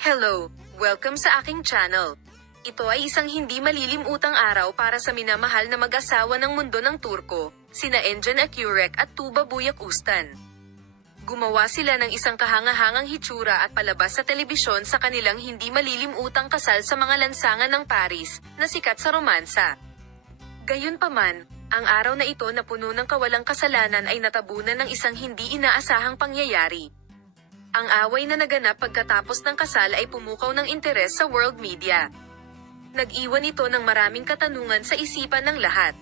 Hello! Welcome sa aking channel. Ito ay isang hindi malilimutang araw para sa minamahal na mag-asawa ng mundo ng Turko, sina Engin Akyurek at Tuba Buyak Ustan. Gumawa sila ng isang kahangahangang hitsura at palabas sa telebisyon sa kanilang hindi malilimutang kasal sa mga lansangan ng Paris, na sikat sa romansa. Gayunpaman, ang araw na ito na puno ng kawalang kasalanan ay natabunan ng isang hindi inaasahang pangyayari. Ang away na naganap pagkatapos ng kasal ay pumukaw ng interes sa world media. Nag-iwan ito ng maraming katanungan sa isipan ng lahat.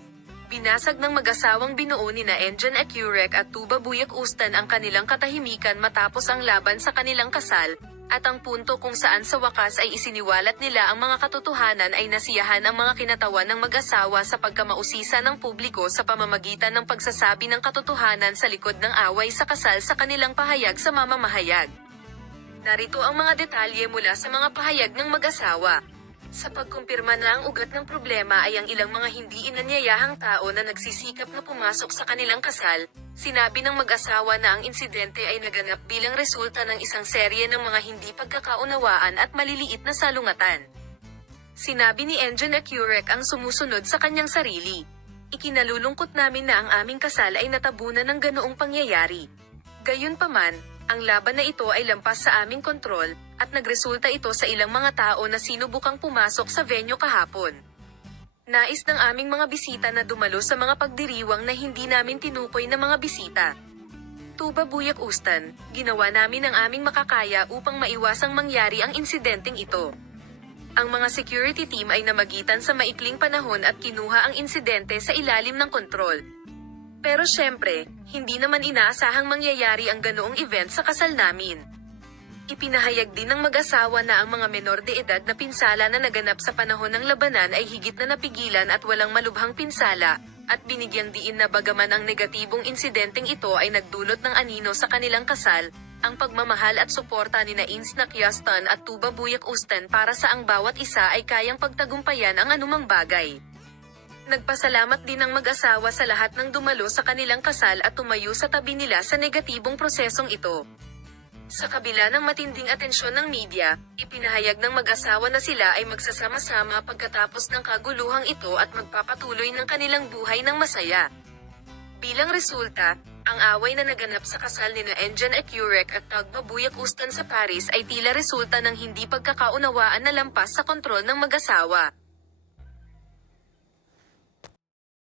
Binasag ng mag-asawang binuo nina Engin Akyurek at Tuba Buyak Ustan ang kanilang katahimikan matapos ang laban sa kanilang kasal, at ang punto kung saan sa wakas ay isiniwalat nila ang mga katotohanan ay nasiyahan ang mga kinatawan ng mag-asawa sa pagkamausisa ng publiko sa pamamagitan ng pagsasabi ng katotohanan sa likod ng away sa kasal sa kanilang pahayag sa mamamahayag. Narito ang mga detalye mula sa mga pahayag ng mag-asawa. Sa pagkumpirma na ang ugat ng problema ay ang ilang mga hindi inanyayahang tao na nagsisikap na pumasok sa kanilang kasal, sinabi ng mag-asawa na ang insidente ay naganap bilang resulta ng isang serye ng mga hindi pagkakaunawaan at maliliit na salungatan. Sinabi ni Engin Akyurek ang sumusunod sa kanyang sarili. Ikinalulungkot namin na ang aming kasal ay natabunan ng ganoong pangyayari. Gayunpaman, ang laban na ito ay lampas sa aming kontrol, at nagresulta ito sa ilang mga tao na sinubukang pumasok sa venue kahapon. Nais ng aming mga bisita na dumalo sa mga pagdiriwang na hindi namin tinukoy na mga bisita. Tuba Buyak Ustan, ginawa namin ang aming makakaya upang maiwasang mangyari ang insidenteng ito. Ang mga security team ay namagitan sa maikling panahon at kinuha ang insidente sa ilalim ng kontrol. Pero syempre, hindi naman inaasahang mangyayari ang ganoong event sa kasal namin. Ipinahayag din ng mag-asawa na ang mga menor de edad na pinsala na naganap sa panahon ng labanan ay higit na napigilan at walang malubhang pinsala, at binigyang diin na bagaman ang negatibong insidenteng ito ay nagdulot ng anino sa kanilang kasal, ang pagmamahal at suporta nina Engin Akyurek at Tuba Buyak Ustan para sa ang bawat isa ay kayang pagtagumpayan ang anumang bagay. Nagpasalamat din ang mag-asawa sa lahat ng dumalo sa kanilang kasal at tumayo sa tabi nila sa negatibong prosesong ito. Sa kabila ng matinding atensyon ng media, ipinahayag ng mag-asawa na sila ay magsasama-sama pagkatapos ng kaguluhang ito at magpapatuloy ng kanilang buhay ng masaya. Bilang resulta, ang away na naganap sa kasal nina Engin Akyurek at Tuba Buyak Ustan sa Paris ay tila resulta ng hindi pagkakaunawaan na lampas sa kontrol ng mag-asawa.